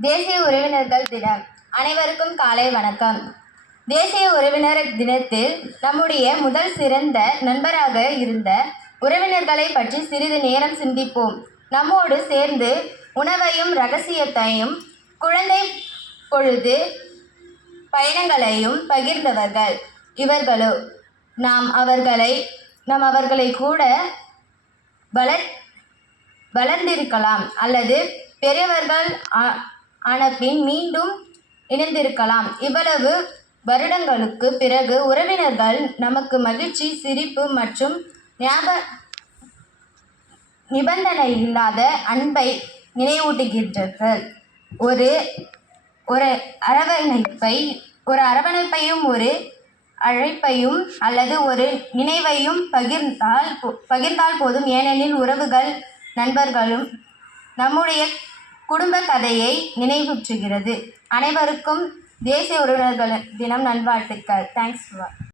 தேசிய உறவினர்கள் தினம். அனைவருக்கும் காலை வணக்கம். தேசிய உறவினர் தினத்தில் நம்முடைய முதல் சிறந்த நண்பராக இருந்த உறவினர்களை பற்றி சிறிது நேரம் சிந்திப்போம். நம்மோடு சேர்ந்து உணவையும் ரகசியத்தையும் குழந்தை பொழுது பயணங்களையும் பகிர்ந்தவர்கள் இவர்களோ. நாம் அவர்களை கூட வளர்ந்திருக்கலாம் அல்லது பெரியவர்கள் ஆனபின் மீண்டும் இணைந்திருக்கலாம். இவ்வளவு வருடங்களுக்கு பிறகு உறவினர்கள் நமக்கு மகிழ்ச்சி, சிரிப்பு மற்றும் நிபந்தனையில்லாத அன்பை நினைவூட்டுகிறார்கள். ஒரு அரவணைப்பையும் ஒரு அழைப்பையும் அல்லது ஒரு நினைவையும் பகிர்ந்தால் போதும். ஏனெனில் உறவுகள் நண்பர்களும் நம்முடைய குடும்ப கதையை நினைவூற்றுகிறது. அனைவருக்கும் தேசிய உறவினர்கள் தினம் நல்வாழ்த்துக்கள். தேங்க்ஸ்.